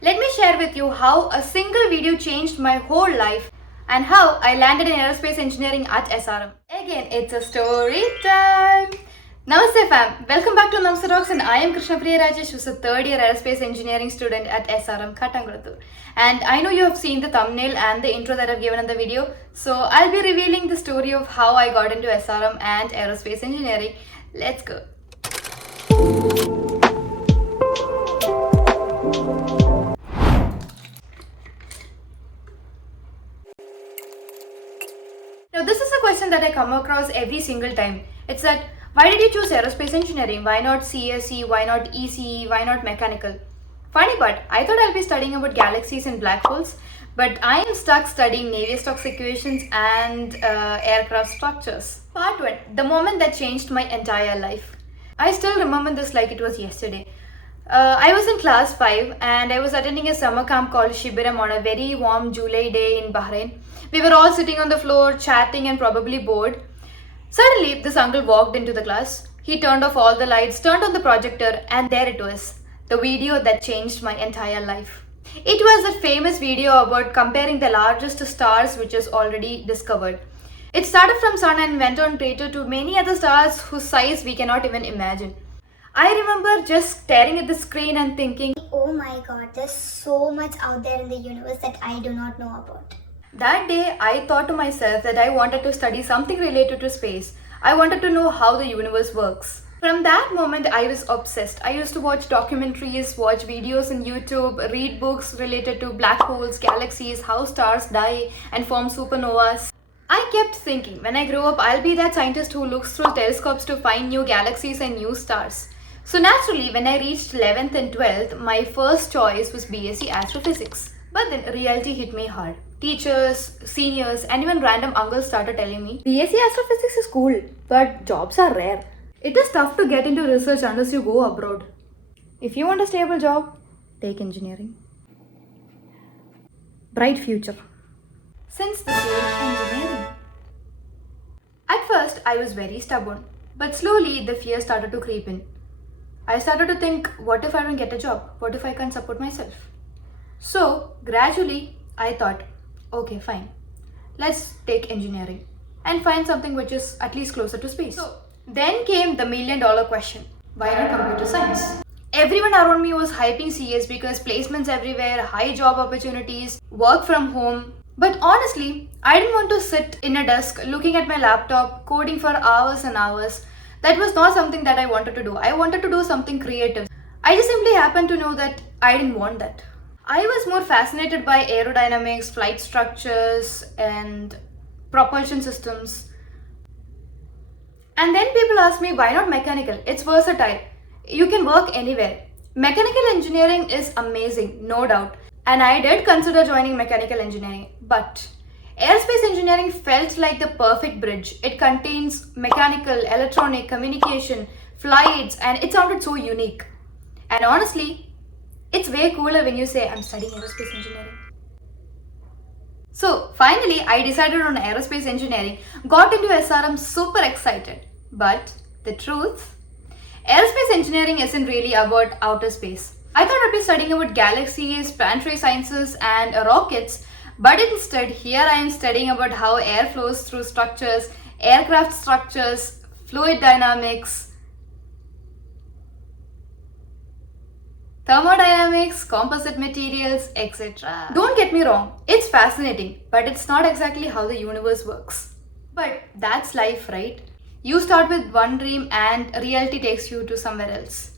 Let me share with you how a single video changed my whole life and how I landed in aerospace engineering at SRM. Again, it's a story time. Namaste fam, welcome back to Namaste Talks, and I am Krishna Priya Rajesh, who's a third year aerospace engineering student at SRM KTR. And I know you have seen the thumbnail and the intro that I've given in the video, so I'll be revealing the story of how I got into SRM and aerospace engineering. Let's go. Now, this is a question that I come across every single time. It's that, why did you choose aerospace engineering? Why not CSE? Why not ECE? Why not mechanical? Funny part, I thought I'll be studying about galaxies and black holes, but I am stuck studying Navier-Stokes equations and aircraft structures. Part 1. The moment that changed my entire life. I still remember this like it was yesterday. I was in class 5 and I was attending a summer camp called Shibiram on a very warm July day in Bahrain. We were all sitting on the floor, chatting and probably bored. Suddenly, this uncle walked into the class. He turned off all the lights, turned on the projector, and there it was, the video that changed my entire life. It was a famous video about comparing the largest stars which is already discovered. It started from Sun and went on later to many other stars whose size we cannot even imagine. I remember just staring at the screen and thinking, oh my god, there's so much out there in the universe that I do not know about. That day, I thought to myself that I wanted to study something related to space. I wanted to know how the universe works. From that moment, I was obsessed. I used to watch documentaries, watch videos on YouTube, read books related to black holes, galaxies, how stars die and form supernovas. I kept thinking, when I grow up, I'll be that scientist who looks through telescopes to find new galaxies and new stars. So naturally, when I reached 11th and 12th, my first choice was BSc Astrophysics. But then reality hit me hard. Teachers, seniors, and even random uncles started telling me, BSc Astrophysics is cool, but jobs are rare. It is tough to get into research unless you go abroad. If you want a stable job, take engineering. Bright future. Since the same engineering. At first, I was very stubborn, but slowly the fear started to creep in. I started to think, what if I don't get a job? What if I can't support myself? So, gradually, I thought, okay, fine. Let's take engineering and find something which is at least closer to space. So, then came the million-dollar question. Why not computer science? Everyone around me was hyping CS because placements everywhere, high job opportunities, work from home. But honestly, I didn't want to sit in a desk looking at my laptop, coding for hours and hours. That was not something that I wanted to do. I wanted to do something creative. I just simply happened to know that I didn't want that. I was more fascinated by aerodynamics, flight structures, and propulsion systems. And then people ask me, why not mechanical? It's versatile. You can work anywhere. Mechanical engineering is amazing, no doubt. And I did consider joining mechanical engineering. But aerospace engineering felt like the perfect bridge. It contains mechanical, electronic, communication, flights, and it sounded so unique. And honestly, it's way cooler when you say, I'm studying aerospace engineering. So finally, I decided on aerospace engineering, got into SRM super excited. But the truth, aerospace engineering isn't really about outer space. I thought I'd be studying about galaxies, planetary sciences, and rockets. But instead, here I am studying about how air flows through structures, aircraft structures, fluid dynamics, thermodynamics, composite materials, etc. Don't get me wrong, it's fascinating, but it's not exactly how the universe works. But that's life, right? You start with one dream and reality takes you to somewhere else.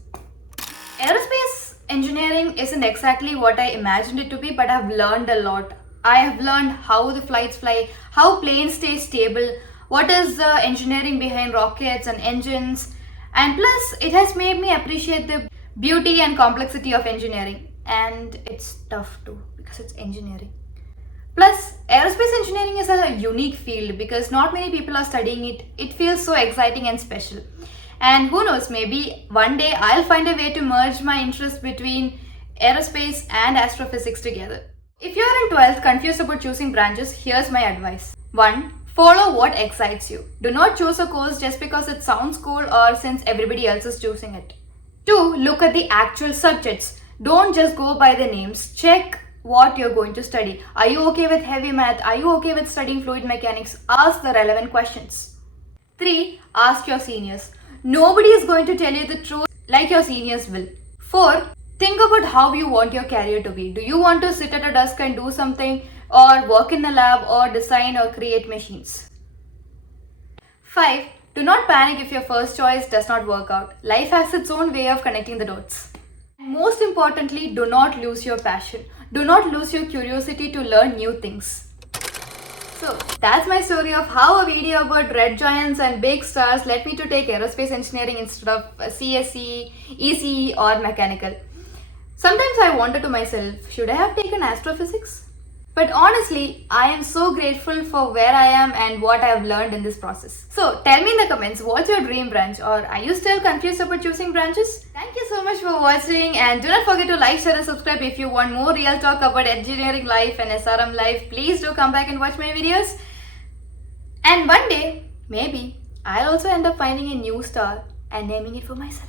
Aerospace engineering isn't exactly what I imagined it to be, but I've learned a lot. I have learned how the flights fly, how planes stay stable, what is the engineering behind rockets and engines, and plus it has made me appreciate the beauty and complexity of engineering. And it's tough too because it's engineering. Plus, aerospace engineering is a unique field because not many people are studying it. It feels so exciting and special. And who knows, maybe one day I'll find a way to merge my interest between aerospace and astrophysics together. If you're in 12th confused about choosing branches, here's my advice. 1. Follow what excites you. Do not choose a course just because it sounds cool or since everybody else is choosing it. 2. Look at the actual subjects. Don't just go by the names. Check what you're going to study. Are you okay with heavy math? Are you okay with studying fluid mechanics? Ask the relevant questions. 3. Ask your seniors. Nobody is going to tell you the truth like your seniors will. 4. Think about how you want your career to be. Do you want to sit at a desk and do something, or work in the lab, or design or create machines? 5. Do not panic if your first choice does not work out. Life has its own way of connecting the dots. Most importantly, do not lose your passion. Do not lose your curiosity to learn new things. So that's my story of how a video about red giants and big stars led me to take aerospace engineering instead of CSE, ECE or mechanical. Sometimes I wonder to myself, should I have taken astrophysics? But honestly, I am so grateful for where I am and what I have learned in this process. So tell me in the comments, what's your dream branch, or are you still confused about choosing branches? Thank you so much for watching, and do not forget to like, share and subscribe. If you want more real talk about engineering life and SRM life, please do come back and watch my videos. And one day, maybe, I'll also end up finding a new star and naming it for myself.